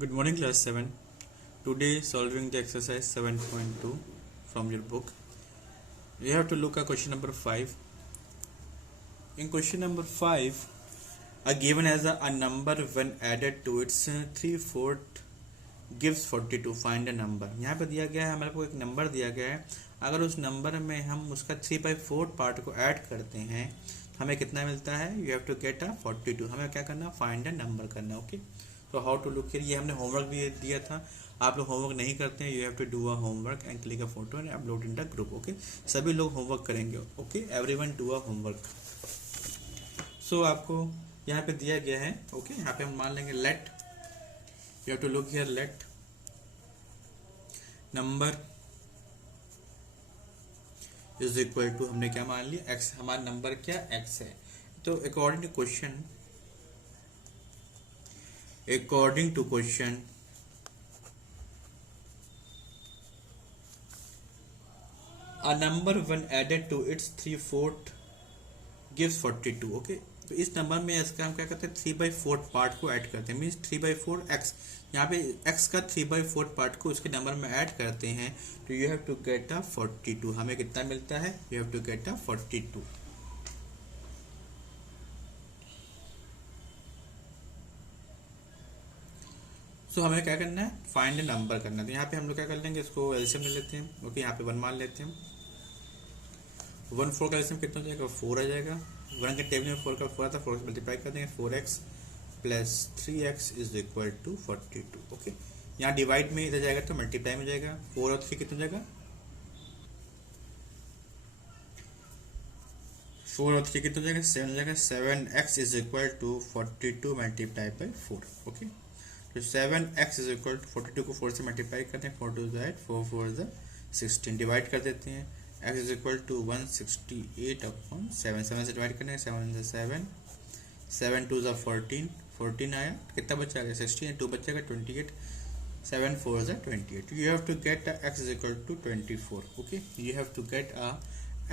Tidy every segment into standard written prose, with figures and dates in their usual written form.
Good morning, class 7. Today, solving the exercise 7.2 from your book. We have to look at question number 5. In question number 5, a given as a number when added to its 3/4 gives 42. Find a number. यहाँ पे दिया गया है, हमारे को एक number दिया गया है. अगर उस नंबर में हम उसका 3/4 पार्ट को ऐड करते हैं हमें कितना मिलता है. You have to get a 42. हमें क्या करना, फाइंड अ नंबर करना. ओके, तो हाउ टू लुक हियर, ये हमने होमवर्क भी दिया था. आप लोग होमवर्क नहीं करते हैं, you have to do a homework and click a photo and upload in the group. Okay, सभी लोग होमवर्क करेंगे. Okay, everyone do a homework. So आपको यहाँ पे दिया गया है. ओके, यहाँ पे हम मान लेंगे let, you have to look here, let number is equal to, हमने क्या मान लिया, एक्स. हमारा नंबर क्या, एक्स है. तो according to question, a number when added to its 3/4 gives 42. Okay, तो इस नंबर में इसका हम क्या करते हैं, 3/4 पार्ट को ऐड करते हैं. Means 3/4 x. यहाँ पे एक्स का 3/4 पार्ट को उसके नंबर में ऐड करते हैं तो you have to get a 42. हमें कितना मिलता है, you have to get a 42. So हमें क्या करना है, फाइंड नंबर करना है. तो यहाँ पे हम लोग क्या कर लेंगे, इसको एलसीएम ले लेते हैं. ओके, यहाँ पे 1 मान लेते हैं. 1 4 का एलसीएम कितना हो जाएगा, 4 आ जाएगा. 1 के टेबल में 4 का 4 था, 4 से मल्टीप्लाई कर देंगे. 4x plus 3x is equal to 42. Okay, यहाँ डिवाइड में इधर जाएगा तो मल्टीप्लाई में जाएगा. 4 और 3 कितना हो जाएगा, 4 और 3 कितना हो जाएगा, 7 हो जाएगा. 7x is equal to 42 multiply by 4. Okay, तो 7x इज इक्वल टू 42 को 4 से मल्टीप्लाई करते हैं. 4 2 8, 4 4 16. डिवाइड कर देते हैं. x is equal to 168 upon 7. 7 से डिवाइड करने 7 से 7, 7 2 14, 14 आया. कितना बचा गया, 16. 2 बचेगा 28. 7 4 28. You have to get x is equal to 24. Okay, you have to get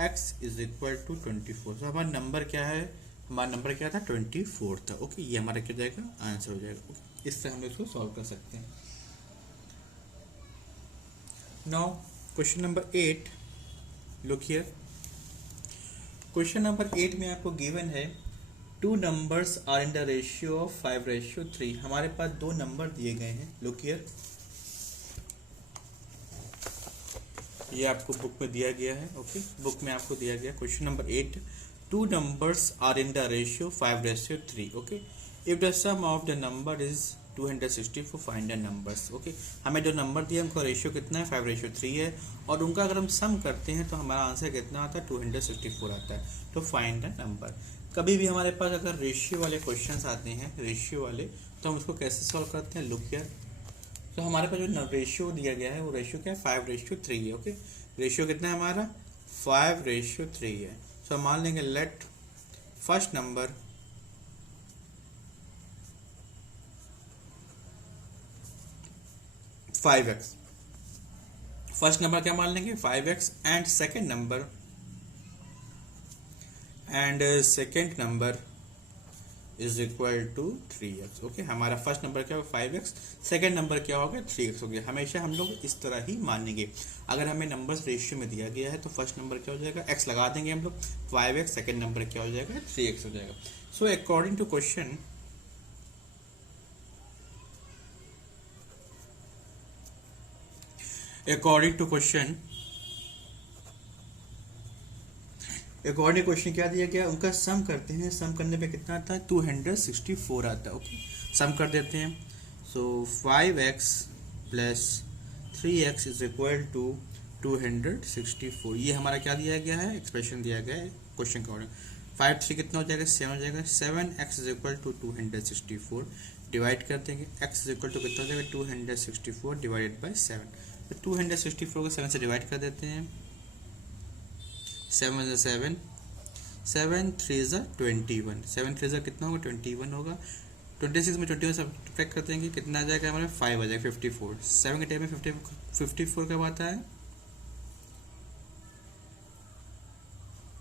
x is equal to 24. तो हमारा नंबर क्या है, हमारा नंबर क्या था, 24 था. ओके, ये हमारा क्या जाएगा, आंसर हो जाएगा. ओके, इससे हम इसको सॉल्व कर सकते हैं. Now question number 8, look here. Question number 8 में आपको गिवन है 2 numbers are in the ratio of 5:3. हमारे पास 2 नंबर दिए गए हैं. लुक हियर, ये आपको बुक में दिया गया है. ओके, बुक में आपको दिया गया question number 8. 2 numbers are in the ratio 5:3. Okay, if the sum of the number is 264, find the numbers. Okay, हमें जो नंबर दिया उनका रेशियो कितना है, 5:3 है. और उनका अगर हम सम करते हैं तो हमारा आंसर कितना आता है, 264 आता है. तो फाइंड द नंबर. कभी भी हमारे पास अगर रेशियो वाले क्वेश्चंस आते हैं, रेशियो वाले, तो हम उसको कैसे सॉल्व करते हैं. लुक हियर, तो हमारे पास जो रेशियो दिया गया है वो रेशियो क्या है, 5:3 है. ओके, रेशियो कितना है हमारा, 5:3 है. सो मान लेंगे let first number five x. First number क्या मान लेंगे, 5x. And second number is equal to 3x. Okay, हमारा फर्स्ट नंबर क्या होगा, 5x. सेकेंड नंबर क्या होगा, 3x हो गया. हमेशा हम लोग इस तरह ही मानेंगे. अगर हमें नंबर्स रेशियो में दिया गया है तो फर्स्ट नंबर क्या हो जाएगा, x लगा देंगे हम लोग, 5x. सेकेंड नंबर क्या हो जाएगा, 3x हो जाएगा. So according to question, according question क्या दिया गया, उनका सम करते हैं. सम करने पे कितना आता है, 264 आता है. ओके, सम कर देते हैं. So 5x plus 3x is equal to 264. ये हमारा क्या दिया गया है, एक्सप्रेशन दिया गया है क्वेश्चन के अकॉर्डिंग. 5 3 कितना हो जाएगा, 7 हो जाएगा. 7x is equal to 264. Divide कर देंगे. x इज इक्वल टू कितना हो जाएगा, 264 डिवाइडेड बाई 7. तो 264 को 7 से डिवाइड कर देते हैं. 7 7, 7 3 21. 7 3 कितना होगा, 21 होगा. 26 में 21 सब्ट्रैक्ट करते हैं कि कितना आ जाएगा हमारे, 5 आ जाएगा, 54. 7 के टाइम में 54 कब आता है,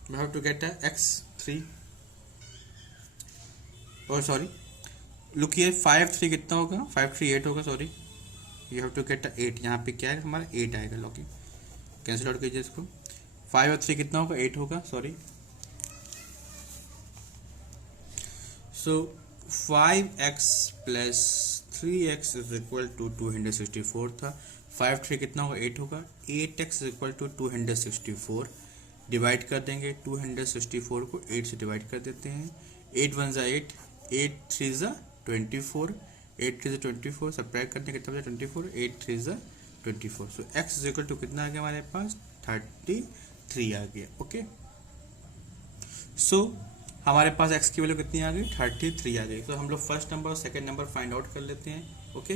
we have to get a x3, or sorry, look here 5 3 कितना होगा, 5 3 8 होगा, sorry you have to get 8, यहाँ पे क्या है हमारा 8 आएगा, लॉक कैंसिल आउट कीजिए इसको। 5 और 3 कितना होगा, 8 होगा, sorry. So 5x plus 3x is equal to 264 था। 5 3 कितना होगा, 8 होगा। 8x is equal to 264, divide कर देंगे 264 को 8 से डिवाइड कर देते हैं। 8 1 ज़ा 8, 8 3 ज़ा 24, 8 3 ज़ा 24, सब्ट्रैक्ट करते हैं कितना बचा 24, 8 3 ज़ा 24। सो x इज इक्वल टू कितना आ गया हमारे पास 33 आ गया। ओके, सो हमारे पास x की वैल्यू कितनी आ गई 33 आ गई। तो हम लोग फर्स्ट नंबर और सेकंड नंबर फाइंड आउट कर लेते हैं। ओके,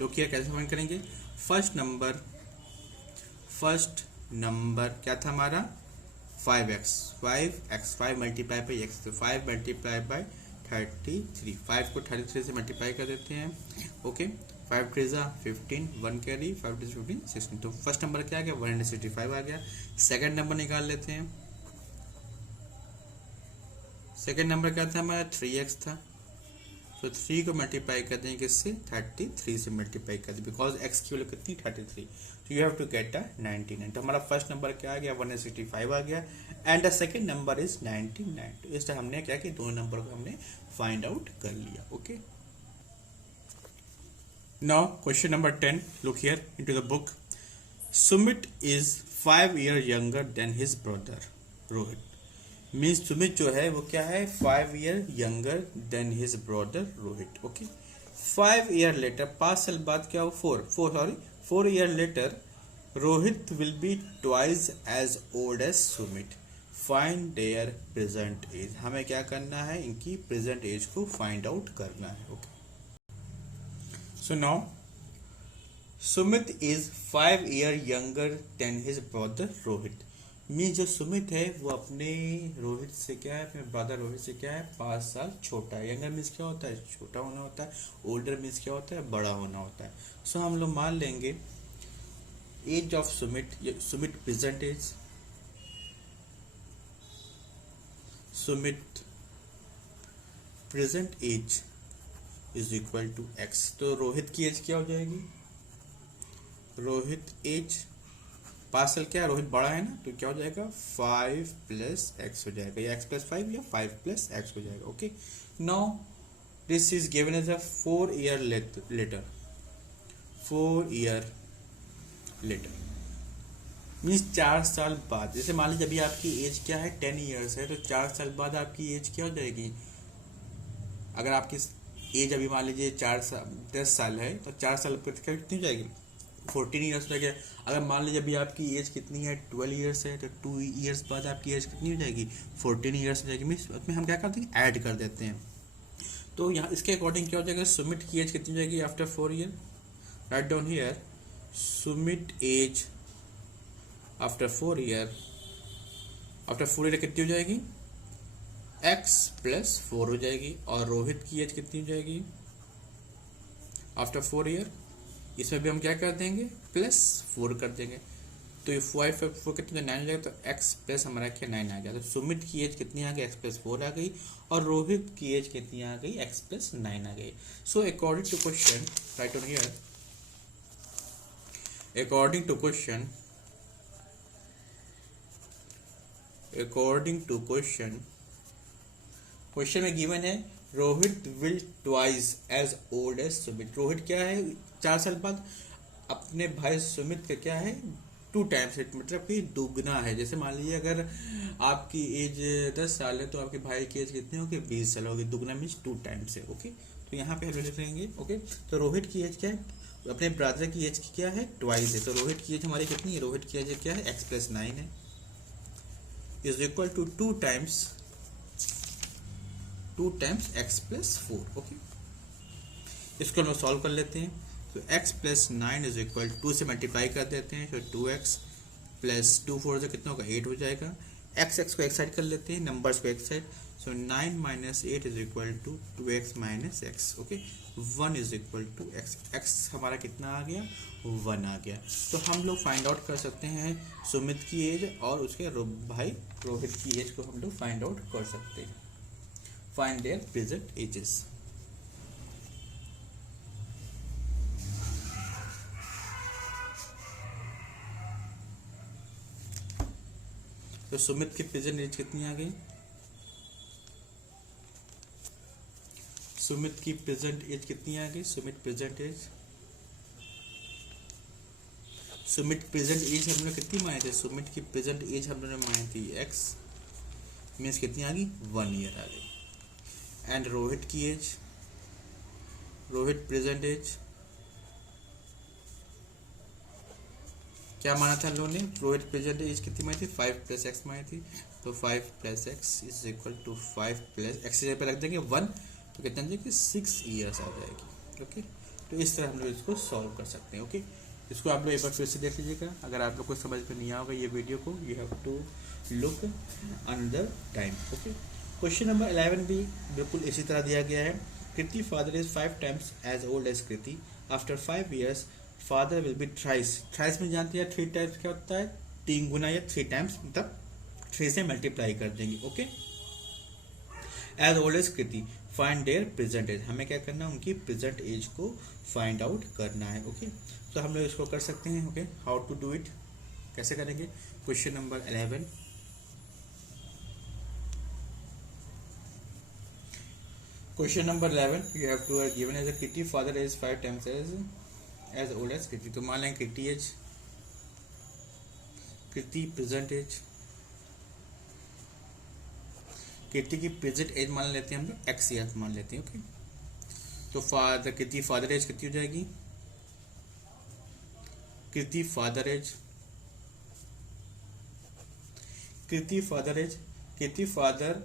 लोग क्या कैसे फाइंड करेंगे, फर्स्ट नंबर क्या था हमारा 5x 5 मल्टीप्लाई बाई एक्स, तो 5 मल्टीप्लाई बाई 33, 5 को 33 से मल्टीप्लाई कर देते हैं। ओके, 5 3 ज़ा 15, 1 कैरी, 5 3 15 16, तो फर्स्ट नंबर क्या आ गया 165 आ गया। सेकंड नंबर निकाल लेते हैं। सेकंड नंबर क्या था हमारा 3x था, तो 3 को मल्टीप्लाई कर देंगे किससे 33 से मल्टीप्लाई कर देंगे, बिकॉज x की वैल्यू कितनी 33, तो यू हैव टू गेट 99। तो हमारा फर्स्ट नंबर क्या आ गया 165 आ गया, and the second number is 99। तो इस तरह हमने क्या किया, दोनों नंबर को हमने फाइंड आउट कर लिया। Okay, now question number 10, look here into the book. Sumit is 5 years younger than his brother Rohit. Means Sumit जो है वो क्या है 5 years younger than his brother Rohit. Okay, 5 years later, 5 साल बाद क्या हो 4 years later Rohit will be twice as old as Sumit, find their present age. हमें क्या करना है, इनकी प्रेजेंट एज को फाइंड आउट करना है। Okay, so now Sumit is 5 years younger than his brother Rohit. Means जो सुमित है वो अपने रोहित से क्या है, अपने ब्रदर रोहित से क्या है 5 साल छोटा है। यंगर मीन्स क्या होता है, छोटा होना होता है। ओल्डर मीन्स क्या होता है, बड़ा होना होता है। सो हम लोग मान लेंगे age of Sumit, Sumit present age, Sumit present age is equal to x। तो रोहित की एज क्या हो जाएगी, रोहित एज 5 साल क्या है, रोहित बड़ा है ना, तो क्या हो जाएगा 5 प्लस एक्स हो जाएगा, या x प्लस 5 या 5 प्लस एक्स हो जाएगा। Okay, now this is given as a 4 year later, 4 year later means 4 साल बाद। जैसे मान लीजिए अभी आपकी एज क्या है 10 years है, तो 4 साल बाद आपकी एज क्या हो जाएगी, अगर आपकी एज अभी मान लीजिए 10 साल है, तो 4 साल पर कितनी हो जाएगी 14 years हो गया। अगर मान लीजिए अभी आपकी एज कितनी है 12 years है, तो 2 years बाद आपकी एज कितनी हो जाएगी 14 years हो जाएगी। मीन्स उसमें हम क्या करते हैं, ऐड कर देते हैं। तो यहाँ इसके अकॉर्डिंग क्या हो जाएगा, सुमित की एज कितनी हो जाएगी after 4 year, write down here Sumit age after 4 year, after 4 year कितनी हो जाएगी x प्लस 4 हो जाएगी। और रोहित की एज कितनी हो जाएगी आफ्टर 4 year, इसमें भी हम क्या कर देंगे प्लस 4 कर देंगे, तो ये 4 कितने 9 हो जाएगा, तो x प्लस हमारा क्या 9 आ गया। तो सुमित की एज कितनी आ गई x प्लस 4 आ गई, और रोहित की एज कितनी आ गई x प्लस 9 आ गई। So according to question, write on here, according to question, question में गिवन है Rohit will twice as old as Sumit. Rohit क्या है 4 साल बाद अपने भाई सुमित का क्या है 2 times, मतलब कि दुगना है। जैसे मान लीजिए अगर आपकी एज 10 साल है, तो आपके भाई की एज कितनी होगी 20 साल होगी, दुगना मीन्स 2 times है। ओके, तो यहाँ पे हम लिख लेंगे। ओके, तो रोहित की एज क्या है, अपने ब्रदर की एज क्या है ट्वाइस है, तो रोहित की एज हमारी कितनी है, रोहित की एज क्या है x प्लस 9 है, is equal to 2 times x plus 4। Okay, इसको हम सॉल्व कर लेते हैं। तो x प्लस 9 इज इक्वल 2 से मल्टीप्लाई कर देते हैं, तो 2x प्लस 2 4 से कितना होगा 8 हो जाएगा। x को एक साइड कर लेते हैं, नंबर्स को एक side, so 9 minus 8 is equal to 2x minus x. Okay, 1 is equal to x हमारा कितना आ गया 1 आ गया। तो हम लोग फाइंड आउट कर सकते हैं सुमित की एज और उसके भाई रोहित की एज को हम लोग फाइंड आउट कर सकते हैं, फाइंड देयर प्रेजेंट एजेस। तो सुमित की प्रेजेंट एज कितनी आ गई? सुमित की प्रेजेंट एज कितनी आ गई? सुमित प्रेजेंट एज हम लोग कितनी माने थे? सुमित की प्रेजेंट एज हम लोगों ने मानी थी x, मीन्स कितनी आ गई? 1 ईयर आ गई। एंड रोहित की एज, रोहित प्रेजेंट एज क्या माना था हम लोगों ने? रोहित प्रेजेंट एज कितनी मानी थी? 5 + x मानी थी। तो 5 + x is equal to 5 + x पे रख देंगे 1, तो कितना आ जाएगी? 6 ईयर्स आ जाएगी। ओके, तो इस तरह हम लोग इसको सॉल्व कर सकते हैं। ओके, इसको आप लोग एक बार फिर से देख लीजिएगा। अगर आप लोग को समझ में नहीं आएगा ये वीडियो को, you have to look another time. Okay, question number 11 भी बिल्कुल इसी तरह दिया गया है। Kriti father is 5 times as old as Kriti. After 5 years father will be thrice. Thrice में जानते हैं 3 times क्या होता है? 3 गुना या 3 times, मतलब 3 से मल्टीप्लाई कर देंगे। Okay, as old as Kriti, find their present age. हमें क्या करना है? उनकी प्रेजेंट एज को फाइंड आउट करना है। ओके, तो हम लोग इसको कर सकते हैं। Okay, how to do it, कैसे करेंगे? Question number 11, question number 11 you have to given as a Kriti father age 5 times as old as Kriti. तो मान लें Kriti age, Kriti present age, Kriti की प्रेजेंट एज मान लेते हैं हम लोग x ईयर मान लेते हैं। ओके, तो फादर कृति फादर एज कितनी हो जाएगी? Kriti father age, Kriti father age, Kriti father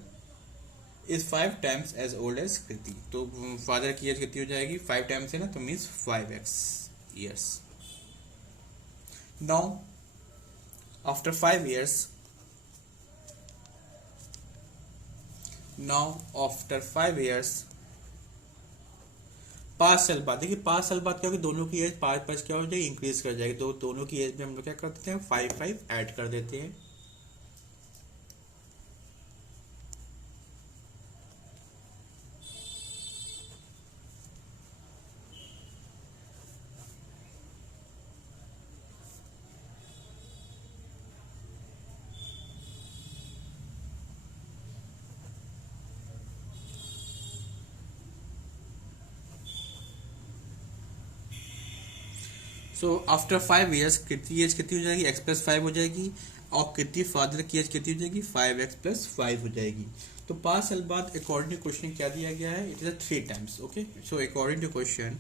is 5 times as old as Kriti. तो फादर की एज कितनी हो जाएगी? 5 times है ना, तो means 5x years। Now after 5 years, now after 5 years, 5 साल बाद, देखिए 5 साल बाद क्या होगी? दोनों की एज 5 क्या हो जाएगी? इंक्रीज कर जाएगी। तो दोनों की एज में हम लोग क्या कर देते हैं? 5 ऐड कर देते हैं। सो आफ्टर 5 years कृति एज कितनी हो जाएगी? x + 5 हो जाएगी। और कृति फादर की एज कितनी हो जाएगी? 5x + 5 हो जाएगी। तो 5 साल बाद अकॉर्डिंग टू क्वेश्चन क्या दिया गया है? It is 3 times। Okay, so according to question,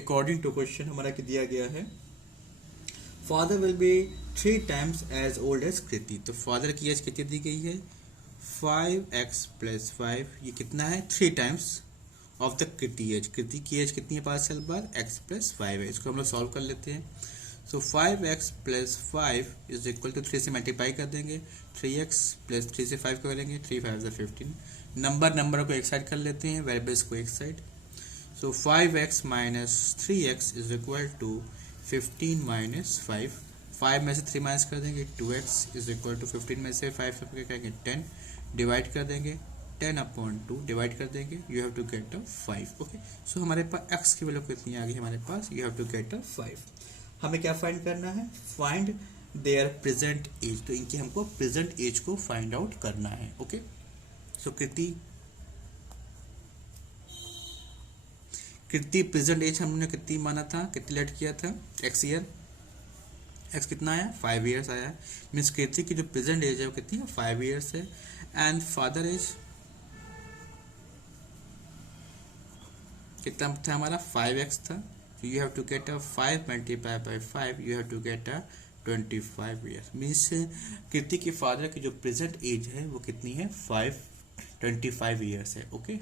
according to question हमारा क्या दिया गया है? Father will be 3 times as old as Kriti. तो फादर की एज कितनी दी गई है? 5x + 5, ये कितना है? 3 times of the Kriti age. Kriti की एज कितनी है 5 साल बाद? x + 5 है। इसको हम लोग सॉल्व कर लेते हैं। So 5x + 5 is equal to 3 से मल्टीप्लाई कर देंगे। 3x + 3 से 5 करेंगे, 3 5 15। नंबर को एक साइड कर लेते हैं, वेरिएबल्स को एक side. So 5x - 3x is equal to 15 - 5। 5 में से 3 माइनस कर देंगे, 2x इज इक्वल टू 15 में से 5 सब करेंगे 10, डिवाइड कर देंगे 10/2 डिवाइड कर देंगे, you have to get a 5। Okay, so हमारे पास x की वैल्यू कितनी आ गई हमारे पास? You have to get a 5। हमें क्या फाइंड करना है? Find their present age. तो इनकी हमको प्रेजेंट एज को फाइंड आउट करना है। Okay, so Kriti present age हमने कितनी माना था? कितनी लेट किया था? x year. x कितना आया? 5 years आया। मीन्स कृति की जो प्रेजेंट एज है वो कितनी है? 5 years है। एंड फादर एज कितना था हमारा? 5x था। तो you have to get a 5 × 5, you have to get a 25 years। Means Kriti की फादर की जो प्रेजेंट एज है वो कितनी है? 25 years है। ओके,